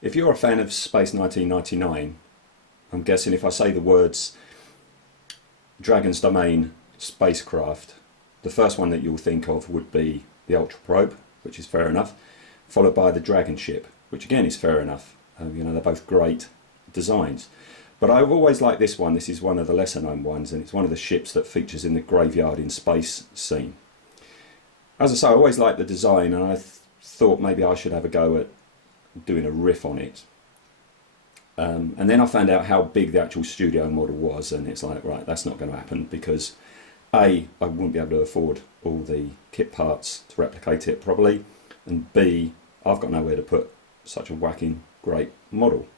If you're a fan of Space 1999, I'm guessing if I say the words Dragon's Domain spacecraft, the first one that you'll think of would be the Ultra Probe, which is fair enough, followed by the Dragon ship, which again is fair enough. You know, they're both great designs. But I've always liked this one. This is one of the lesser known ones, and it's one of the ships that features in the Graveyard in Space scene. As I say, I always liked the design, and I thought maybe I should have a go at doing a riff on it. And then I found out how big the actual studio model was, and it's like, right, that's not going to happen, because A, I wouldn't be able to afford all the kit parts to replicate it properly, and B, I've got nowhere to put such a whacking great model.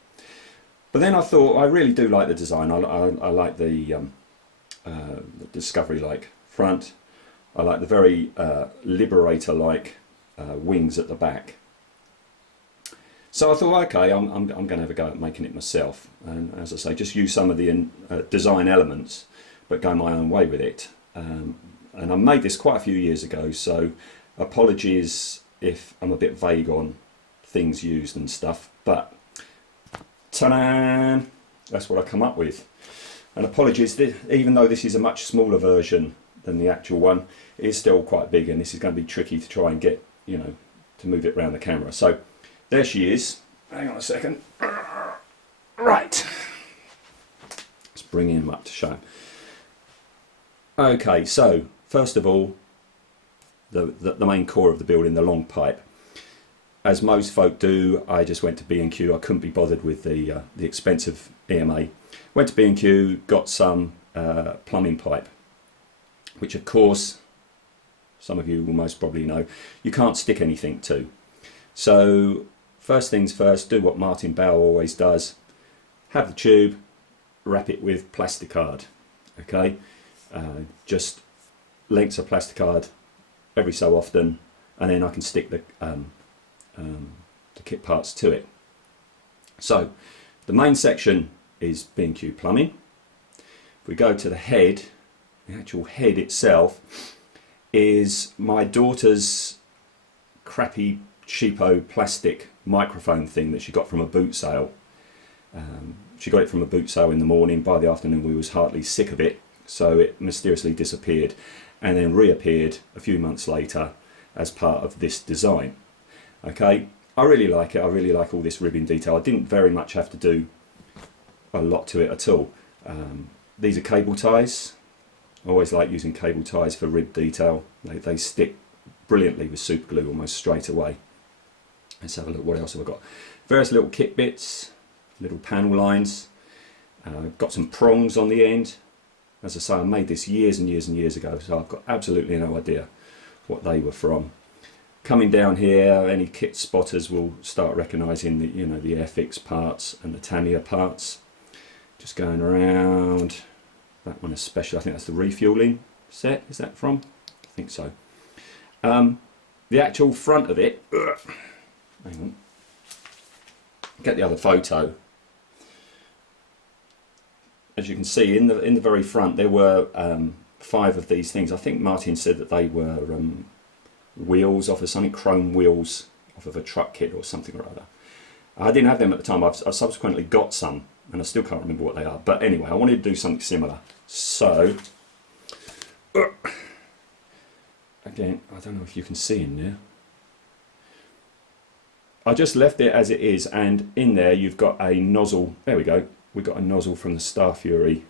But then I thought, I really do like the design. I like the Discovery-like front. I like the very Liberator-like wings at the back. So I thought, okay, I'm going to have a go at making it myself, and as I say, just use some of the design elements, but go my own way with it. And I made this quite a few years ago, so apologies if I'm a bit vague on things used and stuff, but ta-da! That's what I come up with. And apologies, even though this is a much smaller version than the actual one, it is still quite big, and this is going to be tricky to try and get, you know, to move it around the camera. So there she is. Hang on a second. Right. Let's bring him up to show. Okay, so first of all, the main core of the building, the long pipe. As most folk do, I just went to B&Q. I couldn't be bothered with the expensive EMA. Went to B&Q, got some plumbing pipe, which of course, some of you will most probably know, you can't stick anything to. So first things first, do what Martin Bow always does. Have the tube, wrap it with plasticard. Okay, just lengths of plasticard every so often, and then I can stick the kit parts to it. So the main section is B&Q plumbing. If we go to the head, the actual head itself is my daughter's crappy cheapo plastic microphone thing that she got from a boot sale. She got it from a boot sale in the morning. By the afternoon we was heartily sick of it, so it mysteriously disappeared and then reappeared a few months later as part of this design. Okay, I really like it. I really like all this ribbing detail. I didn't very much have to do a lot to it at all. These are cable ties. I always like using cable ties for rib detail. They stick brilliantly with super glue almost straight away. Let's have a look. What else have I got? Various little kit bits, little panel lines. Got some prongs on the end. As I say, I made this years and years and years ago, so I've got absolutely no idea what they were from. Coming down here, any kit spotters will start recognising the, you know, the Airfix parts and the Tamiya parts. Just going around, that one especially, I think that's the refueling set, is that from? I think so. The actual front of it, hang on, get the other photo. As you can see, in the very front there were 5 of these things. I think Martin said that they were wheels off of something, chrome wheels off of a truck kit or something or other. I didn't have them at the time. I've subsequently got some, and I still can't remember what they are. But anyway, I wanted to do something similar. So, again, I don't know if you can see in there. I just left it as it is, and in there you've got a nozzle. There we go. We've got a nozzle from the Star Fury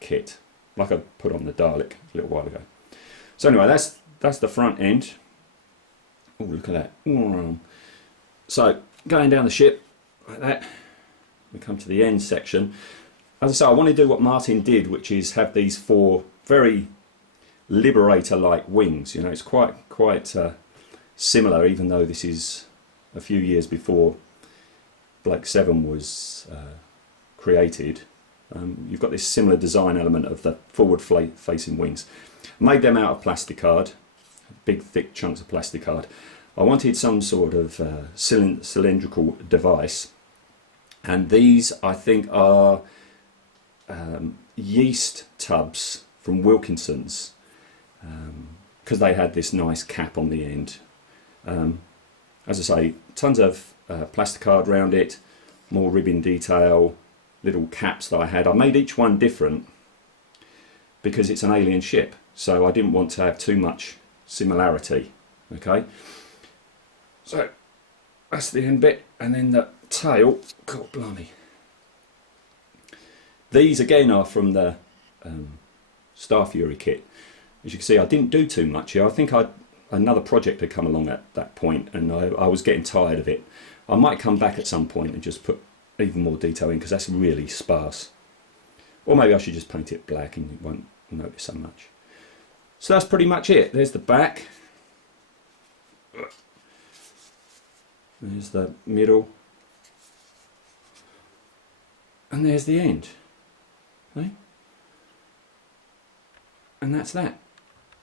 kit, like I put on the derelict a little while ago. So anyway, that's the front end. Oh, look at that. So going down the ship like that, we come to the end section. As I say, I want to do what Martin did, which is have these 4 very Liberator-like wings. You know, it's quite similar, even though this is a few years before Blake 7 was created. You've got this similar design element of the forward-facing wings. Made them out of plasticard, big thick chunks of plasticard. I wanted some sort of cylindrical device, and these I think are yeast tubs from Wilkinson's, because they had this nice cap on the end. As I say, tons of plasticard around it, more ribbon detail, little caps that I had. I made each one different because it's an alien ship, so I didn't want to have too much similarity. Okay, so that's the end bit, and then the tail. God blimey. These again are from the Star Fury kit. As you can see, I didn't do too much here. I think another project had come along at that point, and I was getting tired of it. I might come back at some point and just put even more detail in, because that's really sparse. Or maybe I should just paint it black and you won't notice so much. So that's pretty much it. There's the back. There's the middle. And there's the end. Okay? And that's that.